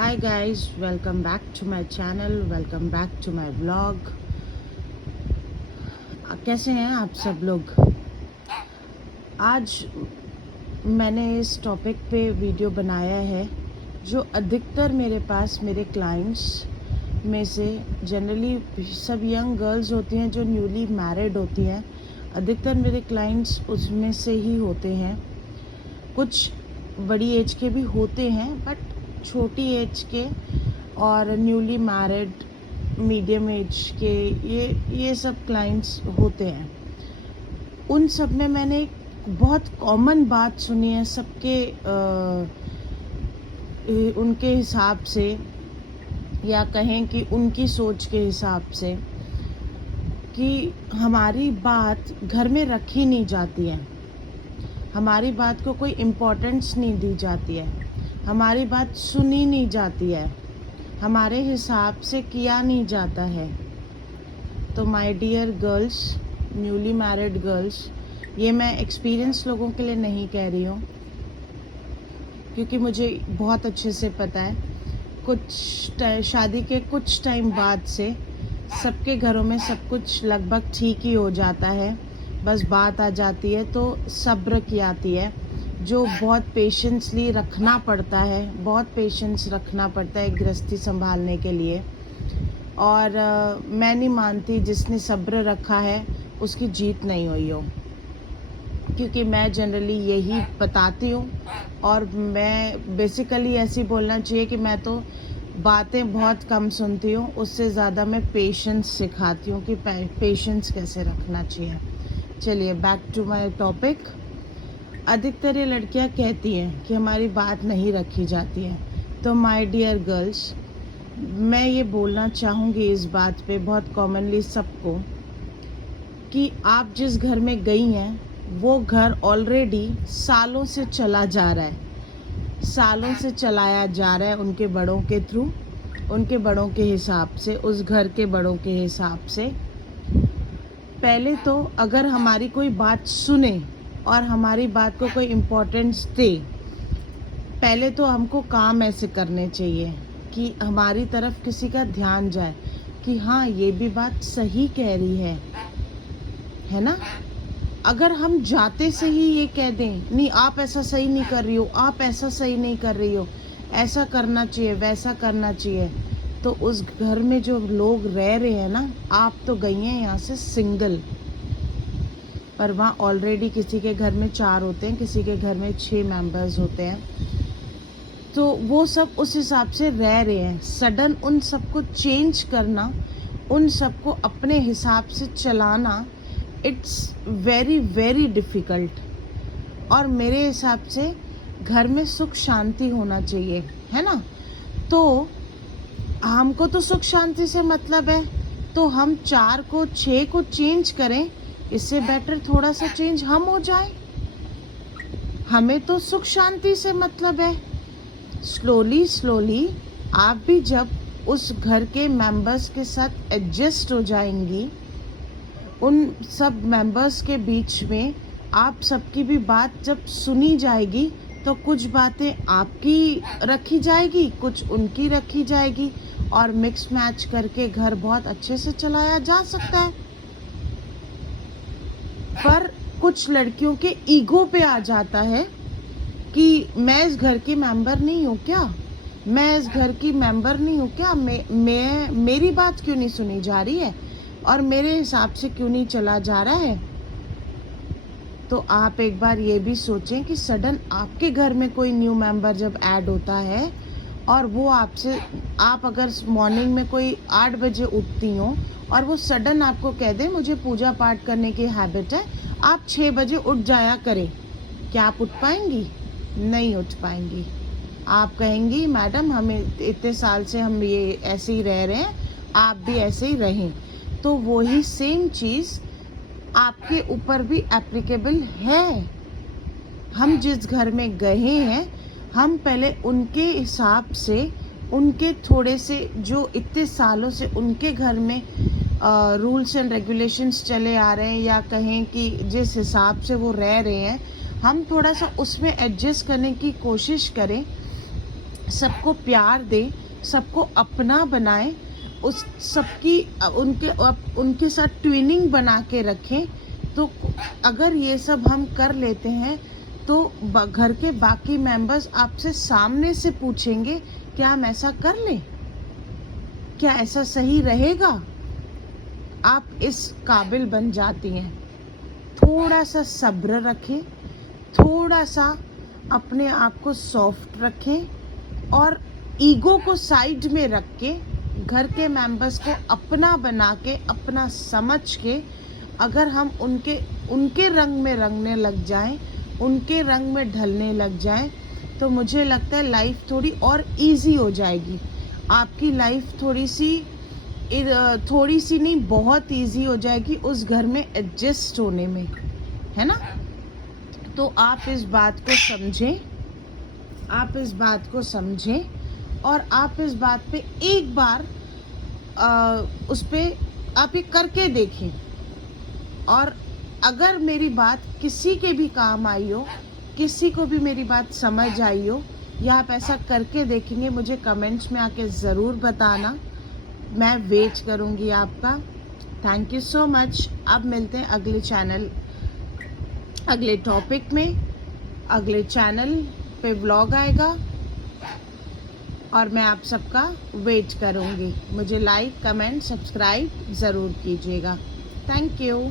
Hi guys, welcome back to my channel, welcome back to my vlog। कैसे हैं आप सब लोग। आज मैंने इस टॉपिक पे वीडियो बनाया है जो अधिकतर मेरे पास मेरे क्लाइंट्स में से जनरली सब यंग गर्ल्स होती हैं जो न्यूली मैरिड होती हैं। अधिकतर मेरे क्लाइंट्स उसमें से ही होते हैं। कुछ बड़ी एज के भी होते हैं बट छोटी एज के और न्यूली मैरिड मीडियम एज के ये सब क्लाइंट्स होते हैं। उन सब में मैंने एक बहुत कॉमन बात सुनी है सबके उनके हिसाब से या कहें कि उनकी सोच के हिसाब से कि हमारी बात घर में रखी नहीं जाती है, हमारी बात को कोई इम्पोर्टेंस नहीं दी जाती है, हमारी बात सुनी नहीं जाती है, हमारे हिसाब से किया नहीं जाता है। तो my dear girls, newly married girls, ये मैं एक्सपीरियंस लोगों के लिए नहीं कह रही हूँ क्योंकि मुझे बहुत अच्छे से पता है शादी के कुछ टाइम बाद से सबके घरों में सब कुछ लगभग ठीक ही हो जाता है। बस बात आ जाती है तो सब्र की आती है जो बहुत पेशेंसली रखना पड़ता है, बहुत पेशेंस रखना पड़ता है गृहस्थी संभालने के लिए। और मैं नहीं मानती जिसने सब्र रखा है उसकी जीत नहीं हुई हो, क्योंकि मैं जनरली यही बताती हूँ। और मैं बेसिकली ऐसी बोलना चाहिए कि मैं तो बातें बहुत कम सुनती हूँ, उससे ज़्यादा मैं पेशेंस सिखाती हूँ कि पेशेंस कैसे रखना चाहिए। चलिए बैक टू माय टॉपिक। अधिकतर ये लड़कियाँ कहती हैं कि हमारी बात नहीं रखी जाती है। तो माय डियर गर्ल्स, मैं ये बोलना चाहूँगी इस बात पे बहुत कॉमनली सबको कि आप जिस घर में गई हैं वो घर ऑलरेडी सालों से चला जा रहा है, सालों से चलाया जा रहा है उनके बड़ों के थ्रू, उनके बड़ों के हिसाब से, उस घर के बड़ों के हिसाब से। पहले तो अगर हमारी कोई बात सुने और हमारी बात को कोई इम्पोर्टेंस दे, पहले तो हमको काम ऐसे करने चाहिए कि हमारी तरफ किसी का ध्यान जाए कि हाँ ये भी बात सही कह रही है ना। अगर हम जाते से ही ये कह दें नहीं आप ऐसा सही नहीं कर रही हो, आप ऐसा सही नहीं कर रही हो, ऐसा करना चाहिए, वैसा करना चाहिए, तो उस घर में जो लोग रह रहे हैं ना, आप तो गई हैं यहाँ से सिंगल, पर वहाँ ऑलरेडी किसी के घर में 4 होते हैं, किसी के घर में 6 मेंबर्स होते हैं। तो वो सब उस हिसाब से रह रहे हैं। सडन उन सबको चेंज करना, उन सबको अपने हिसाब से चलाना, इट्स वेरी वेरी डिफ़िकल्ट। और मेरे हिसाब से घर में सुख शांति होना चाहिए, है ना। तो हमको तो सुख शांति से मतलब है, तो हम 4 को 6 को चेंज करें, इससे बेटर थोड़ा सा चेंज हम हो जाए। हमें तो सुख शांति से मतलब है। स्लोली स्लोली आप भी जब उस घर के मेंबर्स के साथ एडजस्ट हो जाएंगी, उन सब मेंबर्स के बीच में आप सबकी भी बात जब सुनी जाएगी तो कुछ बातें आपकी रखी जाएगी, कुछ उनकी रखी जाएगी और मिक्स मैच करके घर बहुत अच्छे से चलाया जा सकता है। पर कुछ लड़कियों के ईगो पे आ जाता है कि मैं इस घर की मेंबर नहीं हूँ क्या, मैं इस घर की मेंबर नहीं हूँ क्या, मैं मेरी बात क्यों नहीं सुनी जा रही है और मेरे हिसाब से क्यों नहीं चला जा रहा है। तो आप एक बार ये भी सोचें कि सडन आपके घर में कोई न्यू मेंबर जब ऐड होता है और वो आपसे, आप अगर मॉर्निंग में कोई 8 बजे उठती हो और वो सडन आपको कह दे मुझे पूजा पाठ करने की हैबिट है, आप 6 बजे उठ जाया करें, क्या आप उठ पाएंगी? नहीं उठ पाएंगी। आप कहेंगी मैडम हमें इतने साल से हम ये ऐसे ही रह रहे हैं, आप भी ऐसे ही रहें। तो वही सेम चीज़ आपके ऊपर भी एप्लीकेबल है। हम जिस घर में गए हैं, हम पहले उनके हिसाब से, उनके थोड़े से जो इतने सालों से उनके घर में रूल्स एंड रेगुलेशंस चले आ रहे हैं, या कहें कि जिस हिसाब से वो रह रहे हैं, हम थोड़ा सा उसमें एडजस्ट करने की कोशिश करें। सबको प्यार दें, सबको अपना बनाएं, उस सबकी उनके साथ ट्विनिंग बना के रखें। तो अगर ये सब हम कर लेते हैं तो घर के बाकी मेंबर्स आपसे सामने से पूछेंगे क्या हम ऐसा कर लें, क्या ऐसा सही रहेगा। आप इस काबिल बन जाती हैं। थोड़ा सा सब्र रखें, थोड़ा सा अपने आप को सॉफ्ट रखें और ईगो को साइड में रख के घर के मेंबर्स को अपना बना के, अपना समझ के, अगर हम उनके रंग में रंगने लग जाएं, उनके रंग में ढलने लग जाएं, तो मुझे लगता है लाइफ थोड़ी और इजी हो जाएगी। आपकी लाइफ थोड़ी सी नहीं, बहुत इजी हो जाएगी उस घर में एडजस्ट होने में, है ना। तो आप इस बात को समझें, और आप इस बात पे एक बार उस पे आप ये करके देखें। और अगर मेरी बात किसी के भी काम आई हो, किसी को भी मेरी बात समझ आई हो, या आप ऐसा करके देखेंगे, मुझे कमेंट्स में आके ज़रूर बताना। मैं वेट करूँगी आपका। Thank you so much. अब मिलते हैं अगले टॉपिक में। अगले चैनल पे व्लॉग आएगा और मैं आप सबका वेट करूँगी। मुझे लाइक, कमेंट, सब्सक्राइब ज़रूर कीजिएगा। Thank you.